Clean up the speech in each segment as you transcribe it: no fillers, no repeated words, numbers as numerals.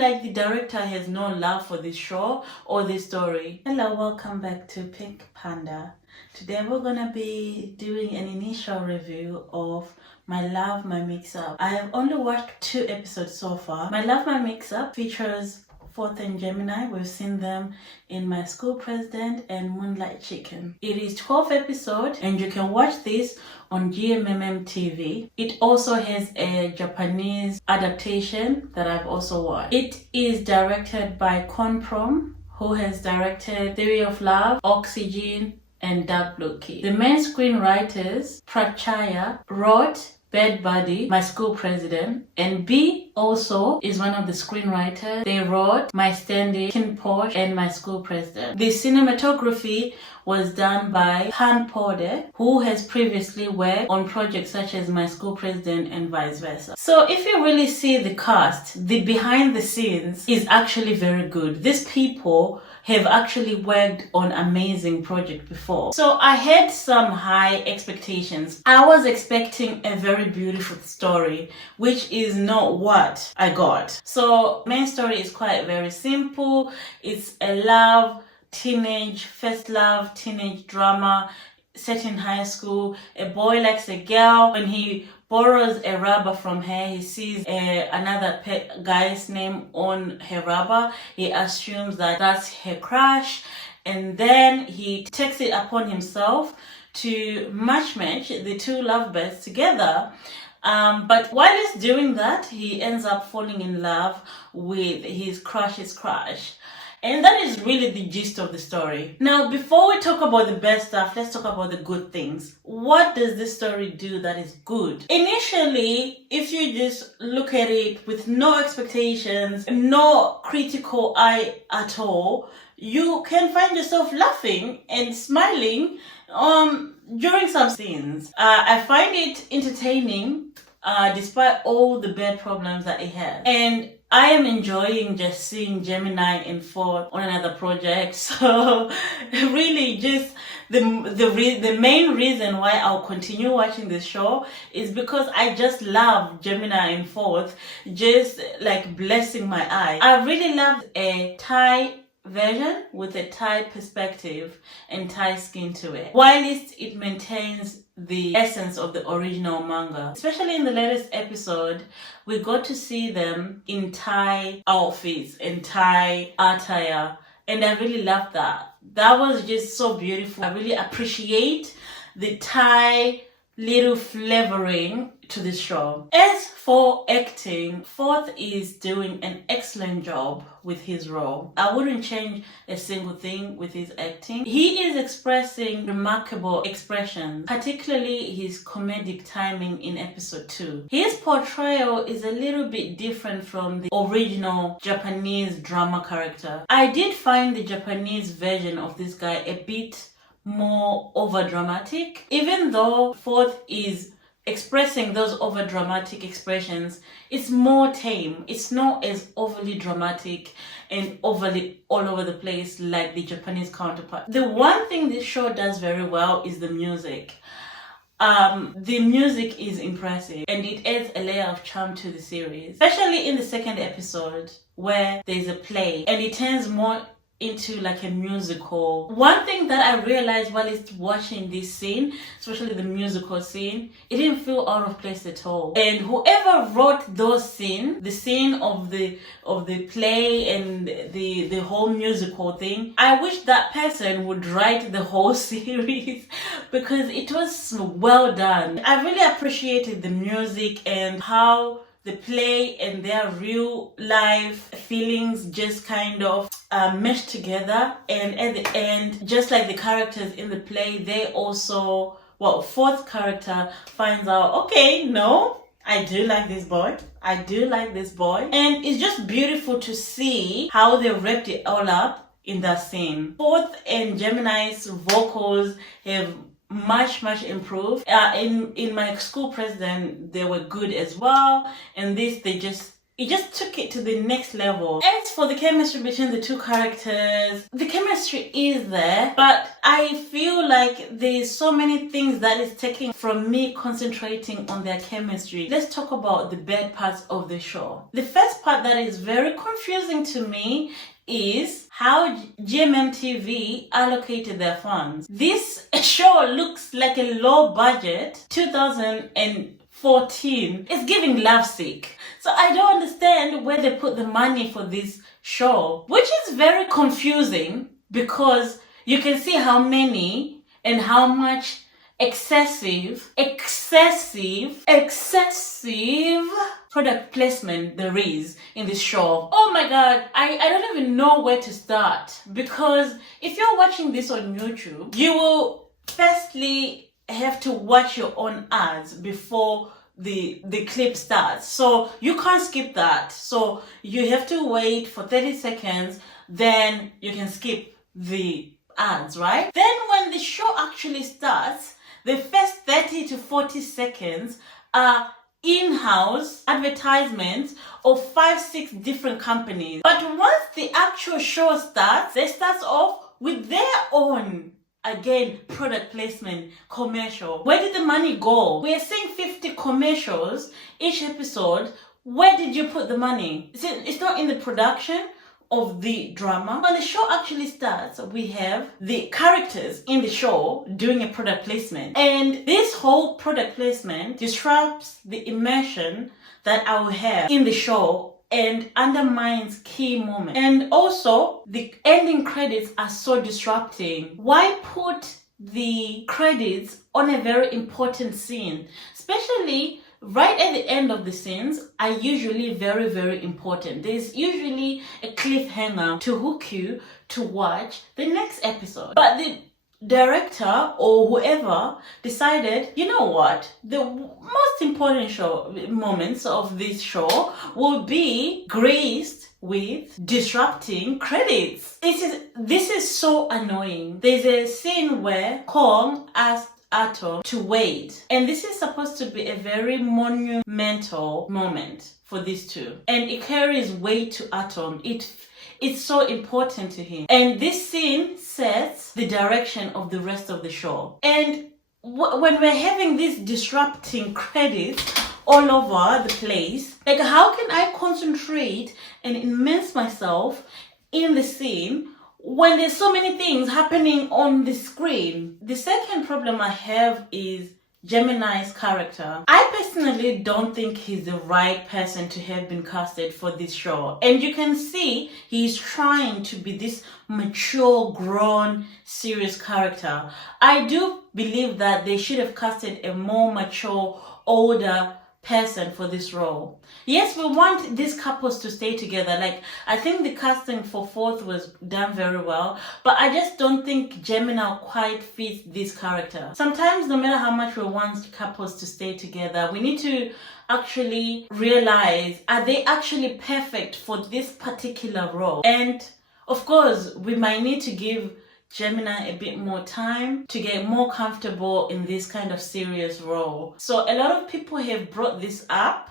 like the director has no love for this show or this story. Hello, welcome back to Pink Panda. Today we're gonna be doing an initial review of My Love, My Mix-Up. I have only watched 2 episodes so far. My Love, My Mix-Up features Fourth and Gemini. We've seen them in My School President and Moonlight Chicken. It is 12 episodes and you can watch this on GMMTV. It also has a Japanese adaptation that I've also watched. It is directed by Prom, who has directed Theory of Love, Oxygen, and Dark Blue Key. The main screenwriters, Prachaya, wrote Bad Buddy, My School President, and B also is one of the screenwriters. They wrote My Stand-In, Kin Porsche, and My School President. The cinematography was done by Han Pode, who has previously worked on projects such as My School President and vice versa. So if you really see the cast, the behind the scenes is actually very good. These people have actually worked on amazing projects before. So I had some high expectations. I was expecting a very beautiful story, which is not what I got. So main story is quite very simple. It's a first love, teenage drama set in high school. A boy likes a girl. When he borrows a rubber from her, he sees another guy's name on her rubber. He assumes that that's her crush, and then he takes it upon himself to match the two lovebirds together. But while he's doing that, he ends up falling in love with his crush's crush. And that is really the gist of the story. Now, before we talk about the best stuff, let's talk about the good things. What does this story do that is good? Initially, if you just look at it with no expectations, no critical eye at all, you can find yourself laughing and smiling during some scenes. I find it entertaining despite all the bad problems that it has. And I am enjoying just seeing Gemini and Fourth on another project. So really just the main reason why I'll continue watching this show is because I just love Gemini and Fourth just like blessing my eye. I really loved a Thai version with a Thai perspective and Thai skin to it, while it maintains the essence of the original manga. Especially in the latest episode, we got to see them in Thai outfits and Thai attire, and I really loved that. That was just so beautiful. I really appreciate the Thai little flavoring to the show. As for acting, Fourth is doing an excellent job with his role. I wouldn't change a single thing with his acting. He is expressing remarkable expressions, particularly his comedic timing in episode 2. His portrayal is a little bit different from the original Japanese drama character. I did find the Japanese version of this guy a bit more over-dramatic. Even though Fourth is expressing those over-dramatic expressions, it's more tame. It's not as overly dramatic and overly all over the place like the Japanese counterpart. The one thing this show does very well is the music. The music is impressive and it adds a layer of charm to the series, especially in the second episode where there's a play and it turns more into like a musical. One thing that I realized while watching this scene, especially the musical scene, it didn't feel out of place at all. And whoever wrote those scenes, the scene of the play and the whole musical thing, I wish that person would write the whole series because it was well done. I really appreciated the music and how the play and their real life feelings just kind of meshed together, and at the end, just like the characters in the play, they also, Fourth character finds out, okay, no, I do like this boy. And it's just beautiful to see how they wrapped it all up in that scene. Fourth and Gemini's vocals have much improved. In My School President, they were good as well, and this they just it just took it to the next level. As for the chemistry between the two characters, the chemistry is there, but I feel like there's so many things that is taking from me concentrating on their chemistry. Let's talk about the bad parts of the show. The first part that is very confusing to me is how GMMTV allocated their funds. This show looks like a low budget 2014. It's giving lovesick. So I don't understand where they put the money for this show, which is very confusing because you can see how many and how much excessive product placement there is in this show. Oh my god, I don't even know where to start, because if you're watching this on YouTube, you will firstly have to watch your own ads before the clip starts. So you can't skip that. So you have to wait for 30 seconds, then you can skip the ads, right? Then when the show actually starts, the first 30 to 40 seconds are in-house advertisements of 5-6 different companies. But once the actual show starts, they start off with their own, again, product placement commercial. Where did the money go? We are seeing 50 commercials each episode. Where did you put the money? It's not in the production of the drama. When the show actually starts, we have the characters in the show doing a product placement, and this whole product placement disrupts the immersion that I will have in the show and undermines key moments. And also, the ending credits are so disrupting. Why put the credits on a very important scene? Especially right at the end of the scenes are usually very, very important. There's usually a cliffhanger to hook you to watch the next episode. But the director or whoever decided, you know what, the most important moments of this show will be graced with disrupting credits. This is so annoying. There's a scene where Korn asked Atom to wait, and this is supposed to be a very monumental moment for these two, and it carries weight to Atom. It's so important to him, and this scene sets the direction of the rest of the show. And when we're having these disrupting credits all over the place, like, how can I concentrate and immerse myself in the scene when there's so many things happening on the screen? The second problem I have is Gemini's character. I personally don't think he's the right person to have been casted for this show. And you can see he's trying to be this mature, grown, serious character. I do believe that they should have casted a more mature, older person for this role. Yes, we want these couples to stay together. Like, I think the casting for Fourth was done very well, but I just don't think Gemini quite fits this character. Sometimes, no matter how much we want couples to stay together, we need to actually realize, are they actually perfect for this particular role? And of course, we might need to give Gemini a bit more time to get more comfortable in this kind of serious role. So a lot of people have brought this up.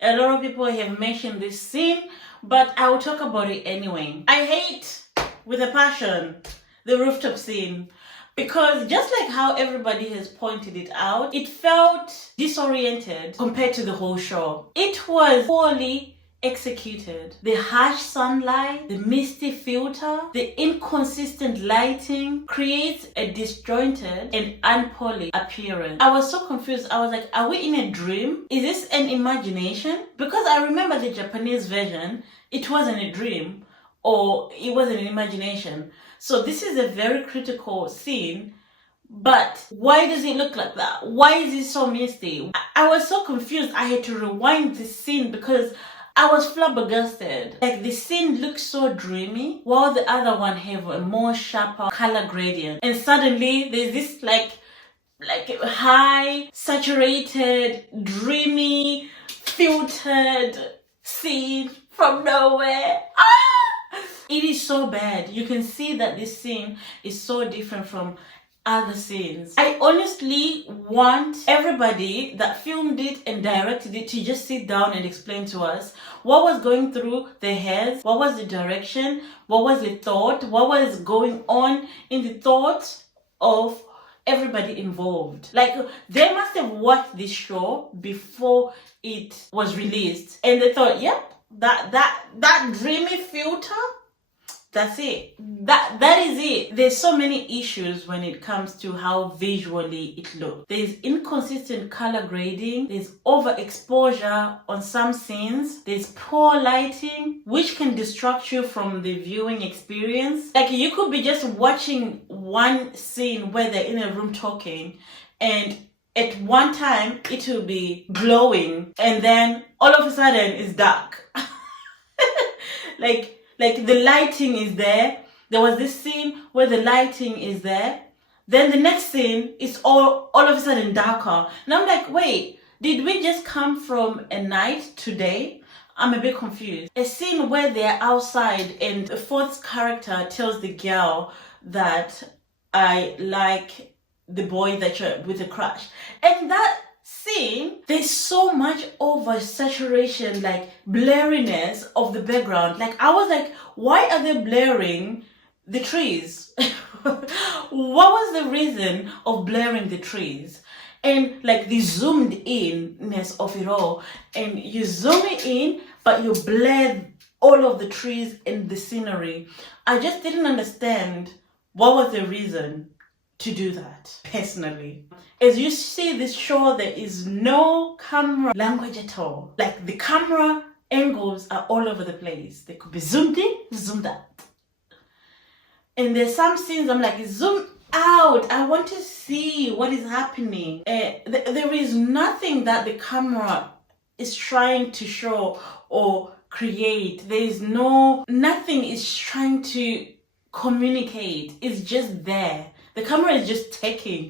A lot of people have mentioned this scene, but I will talk about it anyway. I hate with a passion the rooftop scene, because just like how everybody has pointed it out, it felt disoriented compared to the whole show. It was poorly executed. The harsh sunlight, the misty filter, the inconsistent lighting creates a disjointed and unpolished appearance. I was so confused. I was like, are we in a dream? Is this an imagination? Because I remember the Japanese version, it wasn't a dream or it wasn't an imagination. So this is a very critical scene. But why does it look like that? Why is it so misty? I was so confused. I had to rewind this scene because I was flabbergasted. Like, the scene looks so dreamy, while the other one have a more sharper color gradient. And suddenly there's this like high, saturated, dreamy, filtered scene from nowhere. It is so bad. You can see that this scene is so different from other scenes. I honestly want everybody that filmed it and directed it to just sit down and explain to us what was going through their heads, what was the direction, what was the thought, what was going on in the thought of everybody involved. Like, they must have watched this show before it was released and they thought, yep, that dreamy filter, that's it. That is it. There's so many issues when it comes to how visually it looks. There's inconsistent color grading. There's overexposure on some scenes. There's poor lighting, which can distract you from the viewing experience. Like, you could be just watching one scene where they're in a room talking, and at one time it will be glowing, and then all of a sudden it's dark. Like the lighting is there. There was this scene where the lighting is there. Then the next scene is all of a sudden darker. And I'm like, wait, did we just come from a night to day? I'm a bit confused. A scene where they're outside and the fourth character tells the girl that I like the boy that you're with a crush. And that scene, there's so much oversaturation, like blurriness of the background. Like, I was like, why are they blurring the trees? What was the reason of blurring the trees? And like the zoomed inness of it all, and you zoom it in but you blur all of the trees and the scenery. I just didn't understand what was the reason to do that, personally. As you see this show, there is no camera language at all. Like, the camera angles are all over the place. They could be zoomed in, zoomed out. And there's some scenes I'm like, zoom out. I want to see what is happening. There is nothing that the camera is trying to show or create. There is nothing is trying to communicate. It's just there. The camera is just taking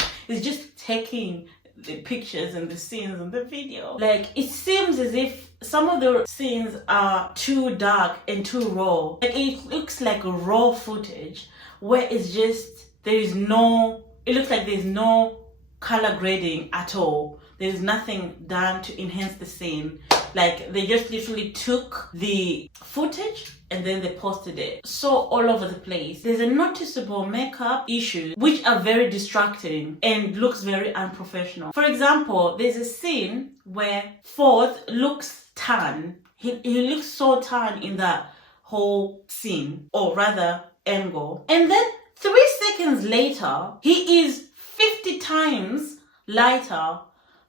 the pictures and the scenes and the video. Like, it seems as if some of the scenes are too dark and too raw. Like, it looks like a raw footage where it's just, it looks like there's no color grading at all. There's nothing done to enhance the scene. Like, they just literally took the footage and then they posted it. So all over the place. There's a noticeable makeup issue, which are very distracting and looks very unprofessional. For example, there's a scene where Fourth looks tan. He looks so tan in that whole scene, or rather angle. And then 3 seconds later, he is 50 times lighter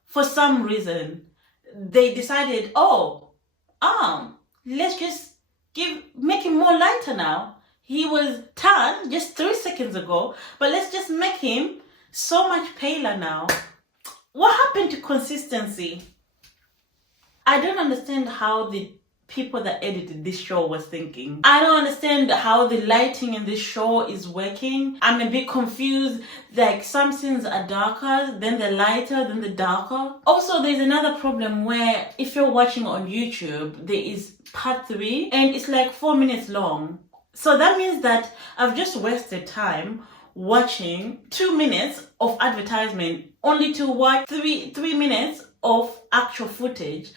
for some reason. They decided, let's just make him more lighter now. He was tan just 3 seconds ago, but let's just make him so much paler now. What happened to consistency? I don't understand how the people that edited this show was thinking. I don't understand how the lighting in this show is working. I'm a bit confused. Like, some scenes are darker, then they're lighter, then they're darker. Also, there's another problem where if you're watching on YouTube, there is part 3 and it's like 4 minutes long. So that means that I've just wasted time watching 2 minutes of advertisement only to watch 3 minutes of actual footage.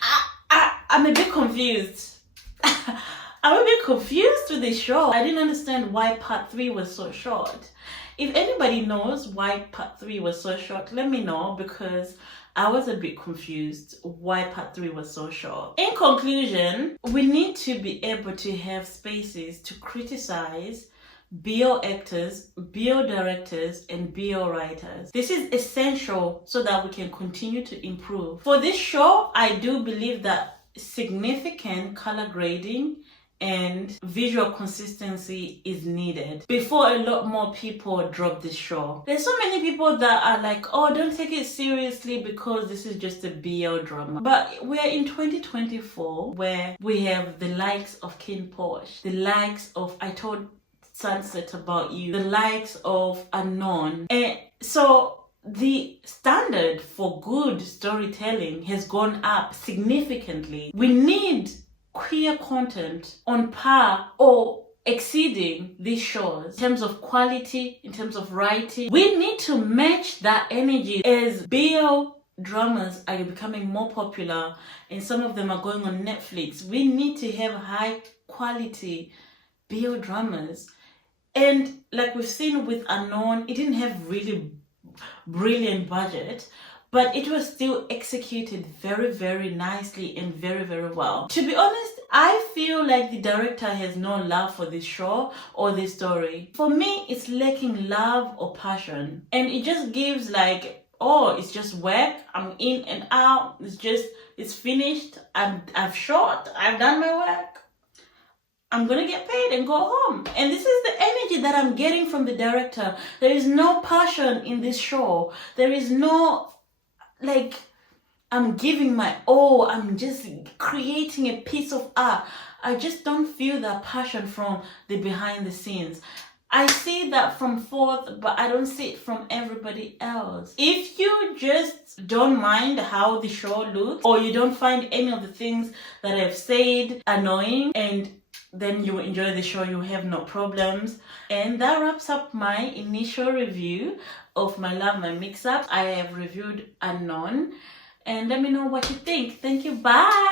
I'm a bit confused. I'm a bit confused with this show. I didn't understand why part 3 was so short. If anybody knows why part 3 was so short, let me know, because I was a bit confused why part 3 was so short. In conclusion, we need to be able to have spaces to criticize BO actors, BO directors, and BO writers. This is essential so that we can continue to improve. For this show, I do believe that significant color grading and visual consistency is needed before a lot more people drop this show. There's so many people that are like, oh, don't take it seriously because this is just a BL drama. But we're in 2024 where we have the likes of King Porsche, the likes of I Told Sunset About You, the likes of Unknown. And so the standard for good storytelling has gone up significantly. We need queer content on par or exceeding these shows in terms of quality, in terms of writing. We need to match that energy as BL dramas are becoming more popular and some of them are going on Netflix. We need to have high quality BL dramas. And like we've seen with Unknown, it didn't have really brilliant budget, but it was still executed very, very nicely and very, very well. To be honest, I feel like the director has no love for this show or this story. For me, it's lacking love or passion. And it just gives like, oh, it's just work, I'm in and out, it's finished, I've shot, I've done my work, I'm gonna get paid and go home. And this is the energy that I'm getting from the director. There is no passion in this show. There is no, like, I'm giving my all. I'm just creating a piece of art. I just don't feel that passion from the behind the scenes. I see that from Fourth, but I don't see it from everybody else. If you just don't mind how the show looks, or you don't find any of the things that I've said annoying, and then you enjoy the show, you have no problems. And that wraps up my initial review of My Love, My Mix-Up. I have reviewed Unknown, and let me know what you think. Thank you, bye!